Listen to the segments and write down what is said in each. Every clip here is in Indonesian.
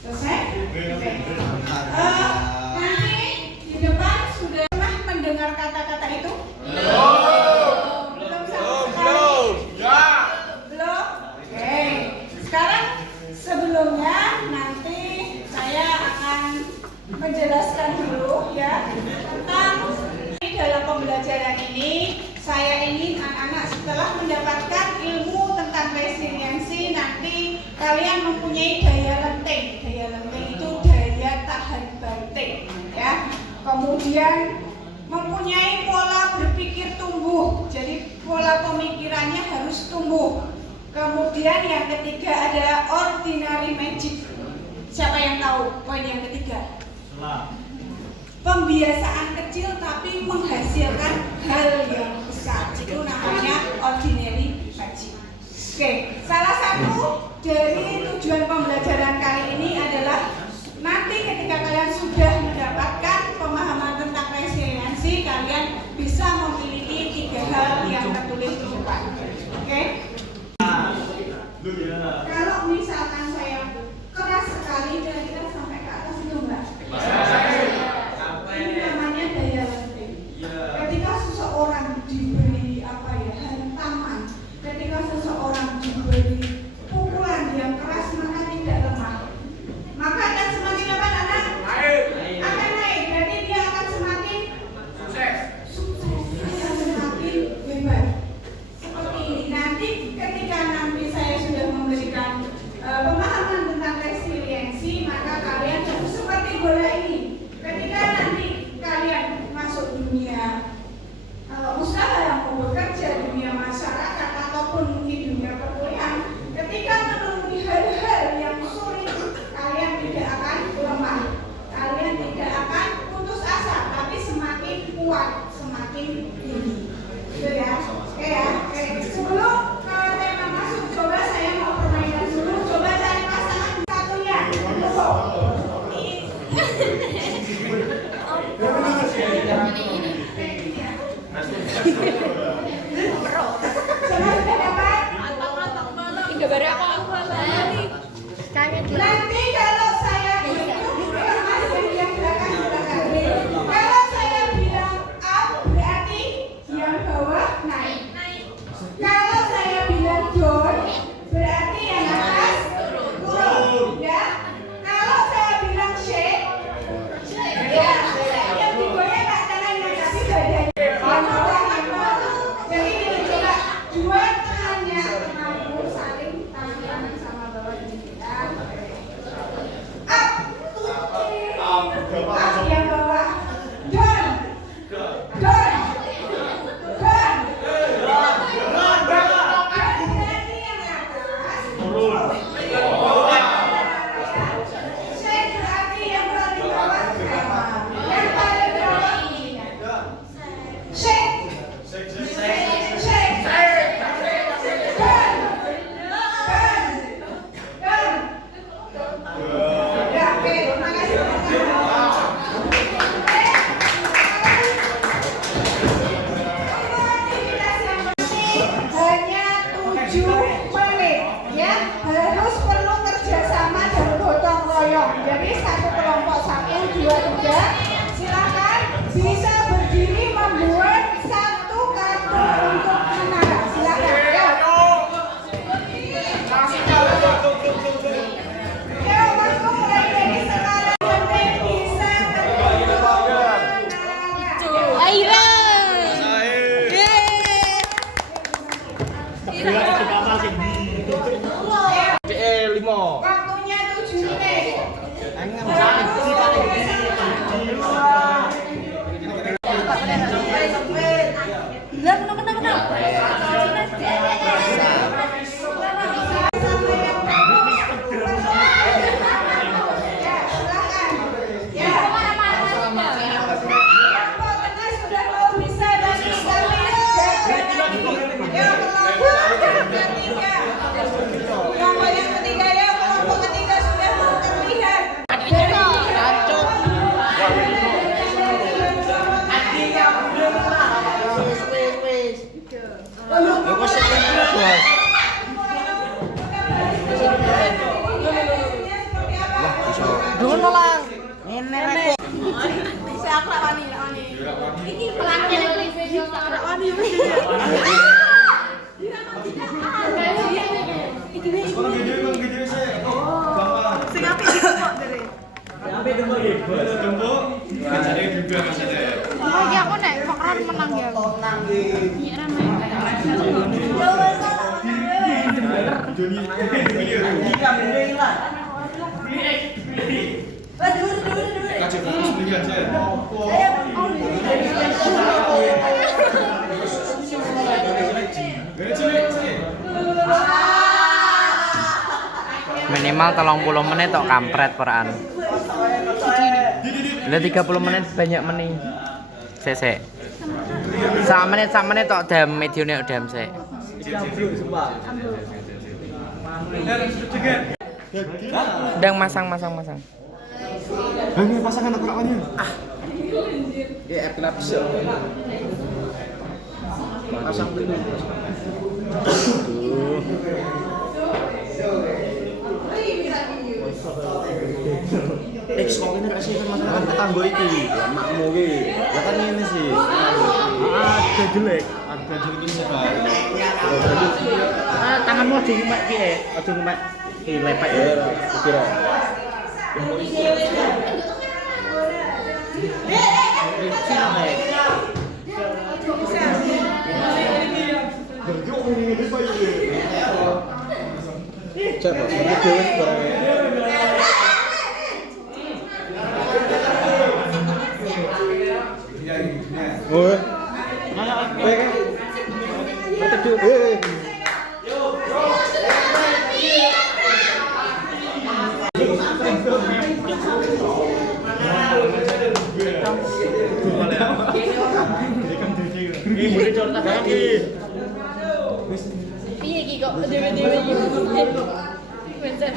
Selesai? Oke. Nanti di depan sudah pernah mendengar kata-kata itu? Belum sama sekali? Belum? Oke. Sekarang sebelumnya nanti saya akan menjelaskan dulu ya tentang dalam pembelajaran ini. Saya ingin anak-anak setelah mendapatkan ilmu tentang resiliensi nanti kalian mempunyai daya lenting. Daya lenting itu daya tahan banting ya. Kemudian mempunyai pola berpikir tumbuh. Jadi pola pemikirannya harus tumbuh. Kemudian yang ketiga adalah ordinary magic. Siapa yang tahu poin yang ketiga? Pembiasaan kecil tapi menghasilkan hal yang besar. Itu namanya ordinary magic. Oke, salah satu dari tujuan pembelajaran kali ini adalah nanti ketika kalian sudah mendapatkan pemahaman tentang resiliensi, kalian bisa memiliki 3 hal yang tertulis di depan. Oke? Kalau misalkan saya keras sekali, kira-kira sampai ke atas itu enggak? Ini namanya daya lenting. Ketika seseorang diberi hantaman, ketika seseorang diberi pukulan yang keras maka tidak lemah. Maka akan semakin apa anak? Akan naik. Berarti dia akan semakin sukses, semakin hebat. Seperti ini. Nanti ketika saya sudah memberikan pemahaman tentang resiliensi, maka kalian seperti bola ini. Ketika nanti kalian masuk dunia usaha yang mau bekerja, dunia masyarakat ataupun mungkin dunia perkuliahan, ketika menemui hal-hal yang sulit, kalian tidak akan lemah, kalian tidak akan putus asa, tapi semakin kuat, semakin tinggi. Gitu ya? Oke ya. Oke. Sebelum tema masuk, coba saya mau permainan dulu. Coba cari pasangan satunya. Nanti kalau saya yang belakang. Kalau saya bilang up berarti yang bawah naik. Kalau saya bilang down berarti yang atas turun. Ya. Kalau saya bilang shake, ya yang digoyang nggak tangannya tapi badannya. Jadi ini coba dua tangannya mampu saling tangan sama bawah ini. Up yang bawah, down, down, down, berarti yang atas turun. Shake berarti yang paling bawah, yang paling bawah shake, shake, shake, down, down, down. Ya, oke, terima kasih. Hanya 7 menit ya, harus perlu kerjasama dan gotong royong. Jadi satu kelompok 1, 2, 3 silakan bisa berdiri membuat satu kartu untuk menara. Silakan ya. Ya, waktu mulai dari sekarang penting bisa Aira. waktunya 7 menit. Sing apik kok dari. Sampai gembok ngajari juga maksudnya. Oh iya aku nek Fakran menang ya. Iya ramai. Kasih fokus beli aja. Minimal 30 menit tok kampret peran. Lah 30 menit banyak menit. Sik. Sak menit tok dam medione dam sik. Dang masang. Ini pasangan aku lawannya. Ya epilepsi. Pasang dulu. Kok ini kasih kan masalah kan tetangga iki, makmu iki. Lah kan ngene sih. Ada jelek ini sebab. Tanganmu aja ngumek piye? Aja ngumek lepek ya. Kira. Coba, ini dewe oh, Ini boleh corta kan Iya iki kok dewe-dewe iki. Mencet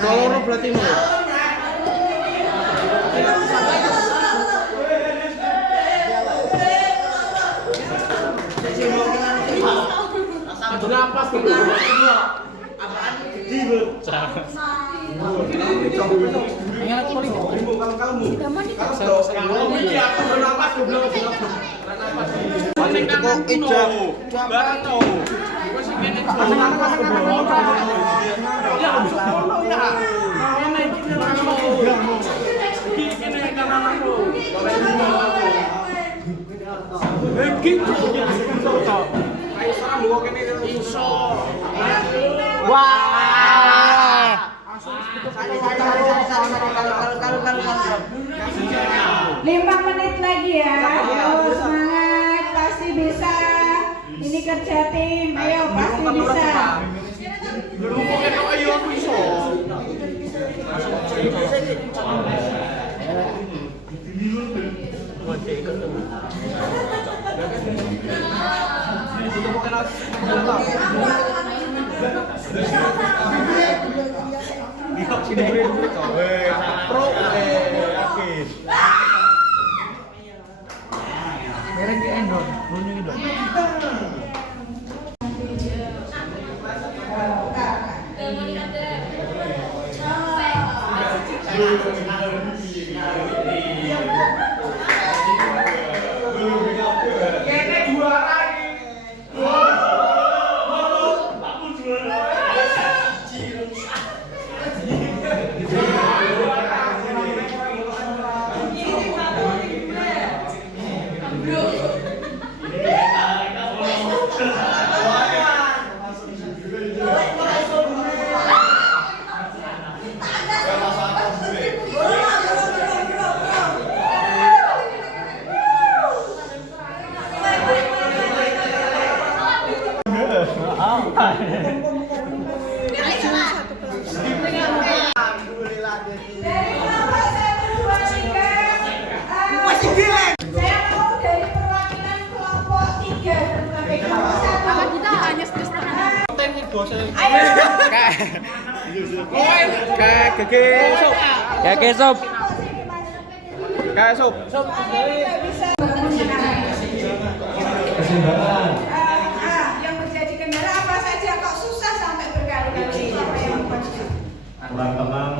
Kalau berarti mau. Berapa sih? Apaan gede Wah. 5 menit lagi ya. Ayo semangat, pasti bisa. Ini kerja tim, ayo pasti bisa. Dari kelompok saya berdua tiga, saya mau dari perwakilan kelompok 3 sampai kelompok 1. kita hanya setengah. Ayo. Kak. Kak, Ya oke sob. Kayak sup. Yang menjadi kendala apa saja kok susah sampai berkali-kali apa yang membuatnya? Kurang tenang.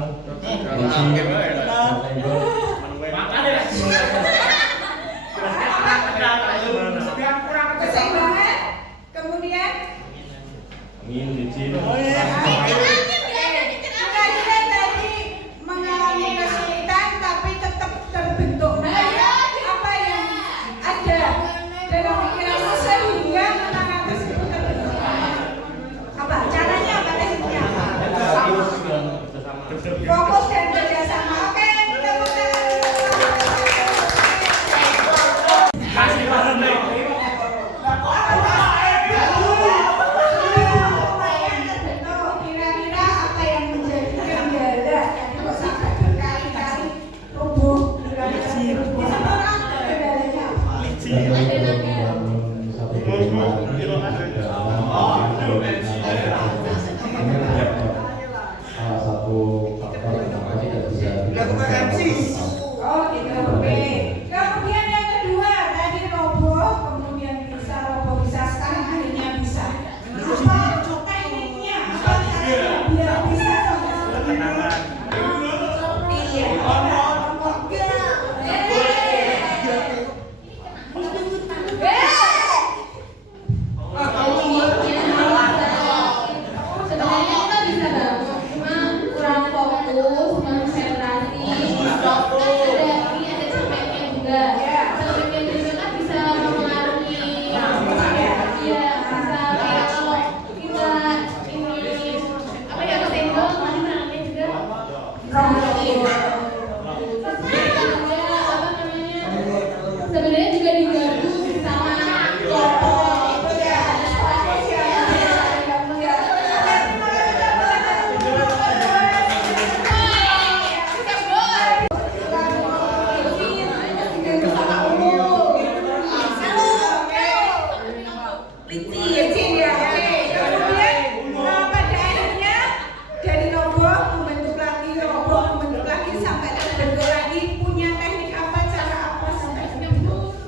Keseimbangan, kemudian Angin, licin. kita tadi mengalami kesulitan tapi tetap terbentuk apa yang ada dalam pikiranmu sehingga menangan tersebut terbentuk. Apa caranya? Apa tekniknya? Fokus dan kerjasama. Oke, tepuk kira-kira apa yang menjadi kendala tadi kok sampai berkali-kali rubuh kendalanya apa? Salah satu faktor kenapa tidak bisa Oh gitu, oke. Kemudian yang kedua tadi roboh, kemudian roboh bisa, sekarang akhirnya bisa. Apa tekniknya? Apa caranya biar bisa sampai iya. Sebenarnya kita bisa bangun, cuma kurang fokus, konsentrasi. Ada capeknya juga. Capeknya juga kan bisa mempengaruhi. Iya, bisa kayak kalau kita ini apa ya kesenggol, nanti menangnya juga. Sebenarnya juga digabung sama kelompok. Licin ya, oke. Kemudian pada akhirnya dari roboh membentuk lagi, roboh membentuk lagi sampai terbentuk lagi. Punya teknik apa, cara apa sampai terbentuk?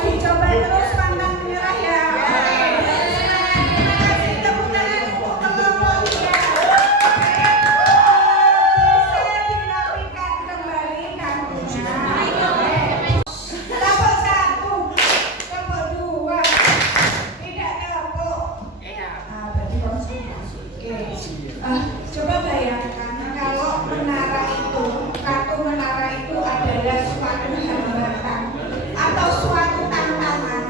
Dicoba terus, pantang menyerah ya. Oke. Terima kasih, tepuk tangan untuk kelompoknya. Bisa dirapikan kembali kantungnya. Tepuk satu, tepuk dua, tidak tepuk. Berarti konsentrasi. Oke. Coba bayangkan kalau menara itu, kartu menara itu adalah suatu hambatan atau suatu tantangan.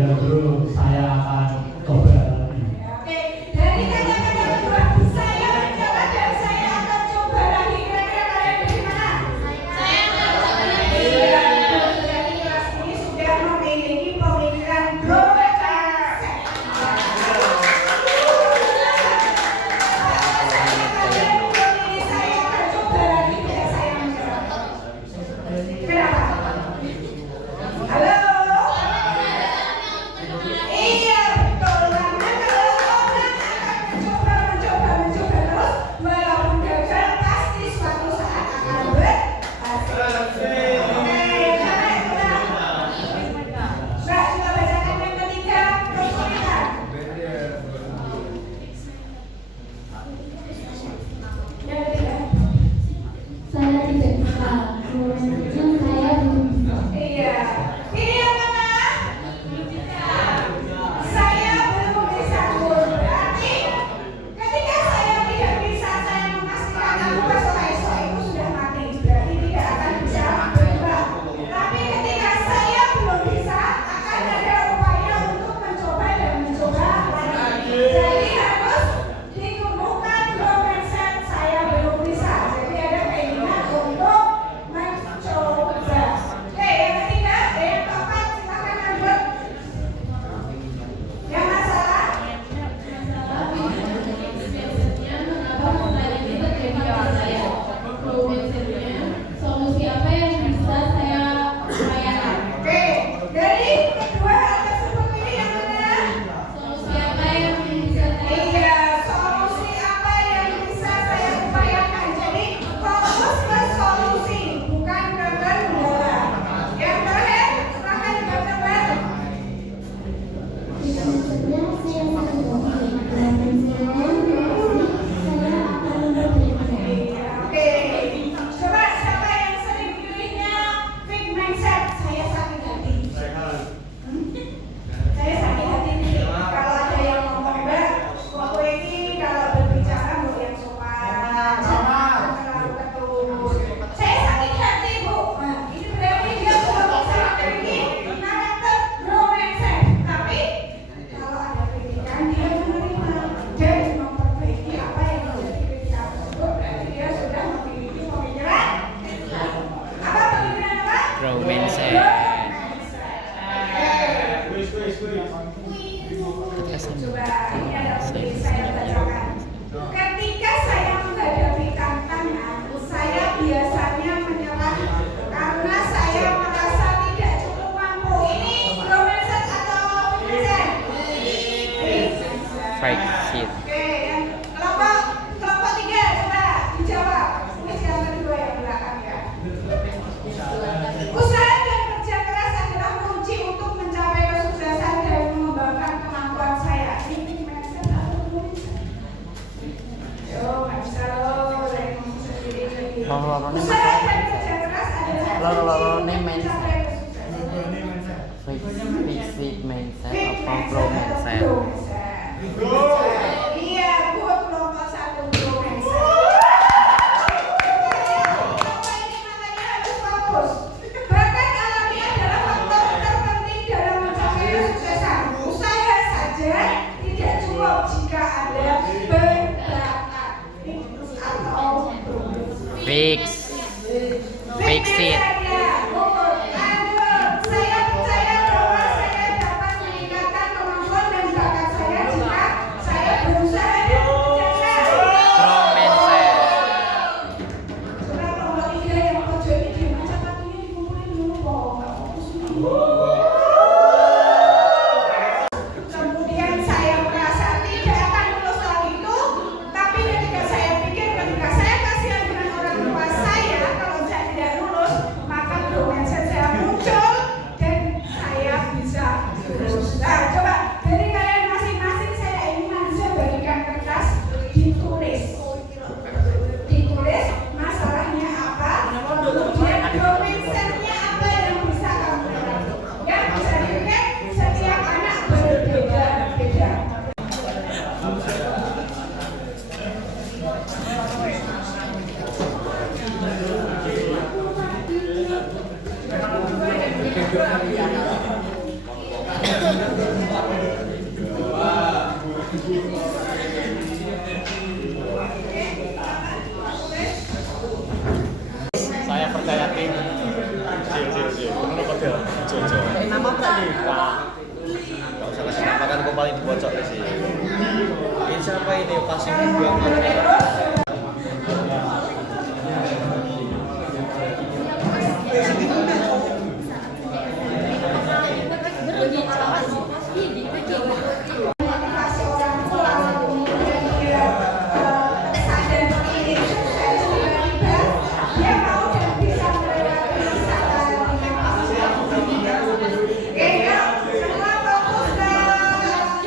Dan bro, saya akan coba lagi. Oke, dari kata-kata kedua, saya mencoba dan saya akan coba lagi. Kira-kira kalian bagaimana? Saya akan coba lagi. Iya, berarti kelas ini sudah memiliki pemikiran Goebbels. Saya akan coba lagi dan saya mencoba. Kenapa? Halo? Iya betul, karena kalau orang akan mencoba terus, walaupun gagal pasti suatu saat akan berhasil. Oke, Mbak, kita bacakan yang ketiga, kesulitan. Yang ketiga. Saya tidak bisa. Kemudian saya belum bisa. Iya. Ini yang mana? Saya belum bisa. Berarti ketika saya tidak bisa, saya memastikan aku besok itu sudah mati. Berarti tidak akan bisa berubah. Tapi ketika saya belum bisa, akan ada upaya untuk mencoba dan mencoba lagi. Jadi harus ditumbuhkan growth mindset saya belum bisa. Jadi ada keinginan untuk mencoba. Oke, yang ketiga, yang keempat, silakan lanjut. Yang masalah? Solusi apa yang bisa saya upayakan? Oke, dari kedua hal tersebut ini yang mana? Solusi apa yang bisa saya Iya, solusi apa yang bisa saya upayakan? Jadi fokus ke solusi, bukan ke kendala. Yang terakhir, silakan teman-teman. Oke, coba siapa yang sering pilihnya fixed mindset? Saya sakit hati. Saya sakit hati nih. Kalau ada yang ngomong Mbak, waktu ini kalau berbicara mau yang sopan, jangan terlalu ketus. Saya sakit hati Bu. Nah, ini berarti dia belum bisa memiliki karakter growth mindset. Tapi kalau ada kritikan dia menerima dan memperbaiki apa yang menjadi kritikan tersebut. Berarti dia sudah memiliki pemikiran. Apa pemikiran apa? Growth mindset. Coba ini ada tulis saya bacakan. Ketika saya menghadapi tantangan, saya biasanya menyerah karena saya merasa tidak cukup mampu. Ini growth mindset atau mindset? Fake shit. Oke, yang kelompok 3 coba dijawab. Ini yang kedua yang belakang ya. Usaha dan kerja keras adalah kunci untuk mencapai kesuksesan dan mengembangkan kemampuan saya. Ini mindset atau mindset? Yo, nggak bisa loh, saya ngomong sendiri lagi. Loro-lorone Usaha dan kerja keras adalah Loro-lorone kunci untuk mindset. mencapai kesuksesan. Fixed mindset apa growth mindset? Iya, gua kelompok 1 growth mindset. Kelompok ini makanya harus fokus. Bakat alami adalah faktor terpenting dalam mencapai kesuksesan. Usaha saja tidak cukup jika Anda berbakat. Atau Fix. Fix it. Saya percaya bahwa saya dapat meningkatkan kemampuan dan bakat saya jika saya berusaha dan bekerja keras. Growth mindset. Surat nomor 3 yang pojok ini dibaca kakinya dikumpulin dulu kok, nggak fokus dulu. Kemudian saya merasa tidak akan lulus tahun itu, tapi ketika saya pikir ketika saya kasihan dengan orang tua saya kalau saya tidak lulus, maka growth mindset saya muncul dan saya bisa lulus. Nah, coba dari kalian masing-masing saya ingin Anda bagikan kertas ditulis. Ditulis masalahnya apa, kemudian growth mindset-nya apa yang bisa kamu lakukan. Yang bisa dilihat setiap anak berbeda-beda. Saya percaya tim. Nama apa nih? Gak usah kasih nama kan kau paling dibocok di sini. Ini siapa ini passing dua? Motivasi orang tua kemudian dia sadar ini sukses tiba-tiba dia mau dan bisa melewati wisata dengan maksimal. Oke ya, semua fokus dan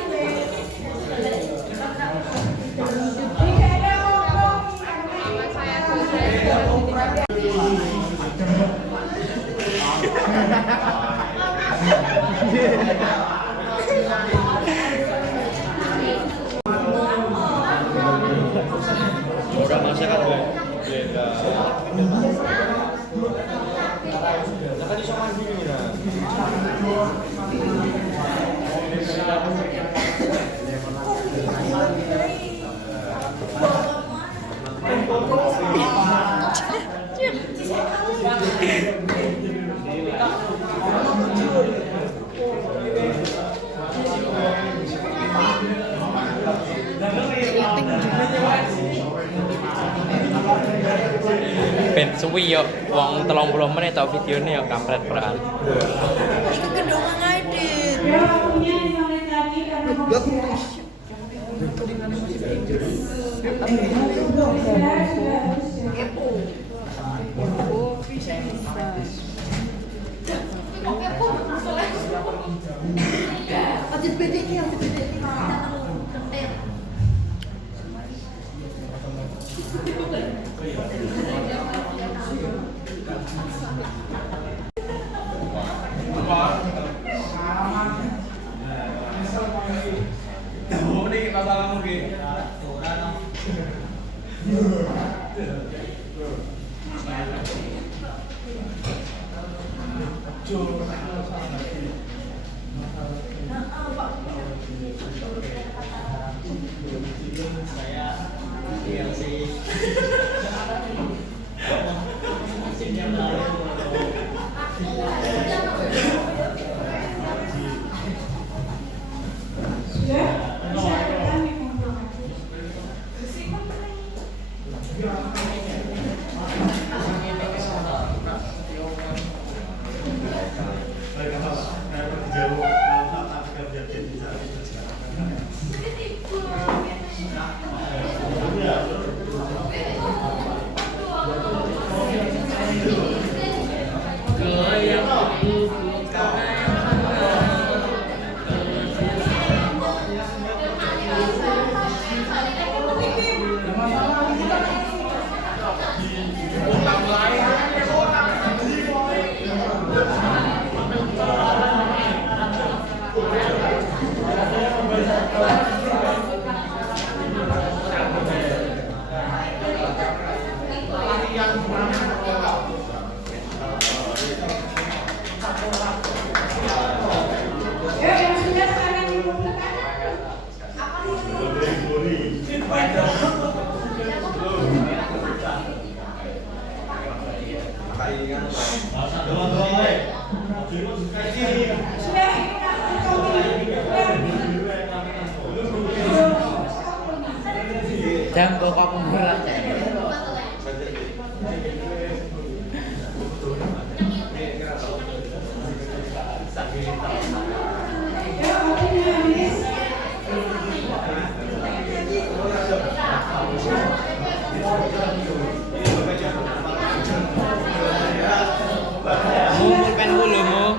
tidak ada Udah masa kan gue. Nah kan bisa mandi nih nah. Ben suwi yo wong 30 menit tok videone yo kampret peran. Iku kedongan ae, Dit. Ya, waktunya 5 menit lagi karena mau istirahat. Sudah? Bisa rekan mikrofon. Jam kok pemberat. Pulpen dulu mu.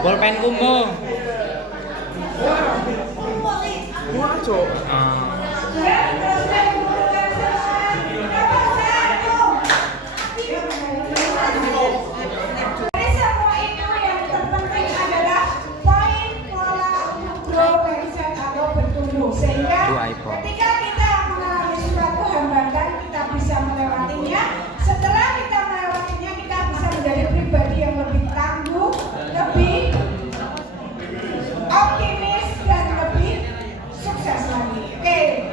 Pulpenku mu. Wah, cok. Sudah? Ketika kita mengalami suatu hambatan, kita bisa melewatinya. Setelah kita melewatinya, kita bisa menjadi pribadi yang lebih tangguh, lebih optimis dan lebih sukses lagi. Oke,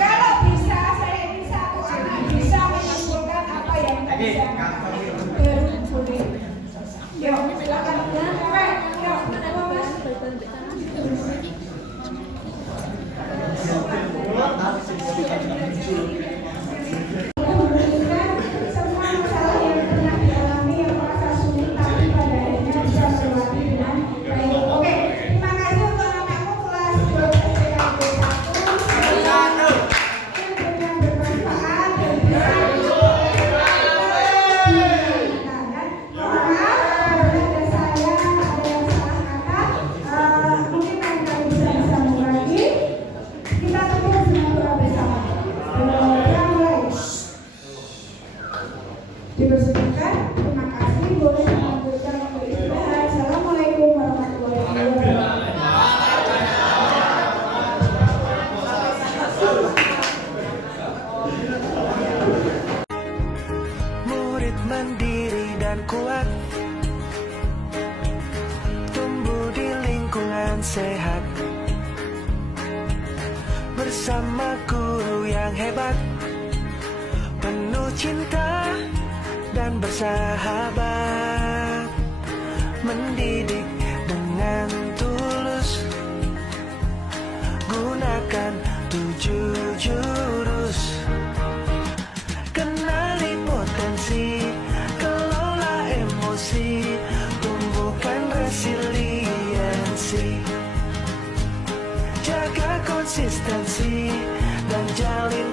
kalau bisa saya ingin satu anak bisa menyimpulkan apa yang tadi saya katakan. Baru boleh. Yuk, silakan. Yuk, Mas. Semua masalah yang pernah dialami yang merasa sulit tapi pada akhirnya bisa melewati dengan baik. Oke, terima kasih untuk anakku kelas 12 TKP 1 yang bermanfaat dan bisa maaf ada saya ada yang salah kata, mungkin lain kali bisa disambung lagi. Kita tutup dengan doa bersama. Mulai dipersilakan. Terima kasih. Boleh melanjutkan untuk istirahat. Assalamualaikum warahmatullahi wabarakatuh. Murid mandiri dan kuat, tumbuh di lingkungan sehat, bersama guru yang hebat, penuh cinta dan bersahabat, mendidik dengan tulus, gunakan 7 jurus. Kenali potensi, kelola emosi, tumbuhkan resiliensi, jaga konsistensi dan jalin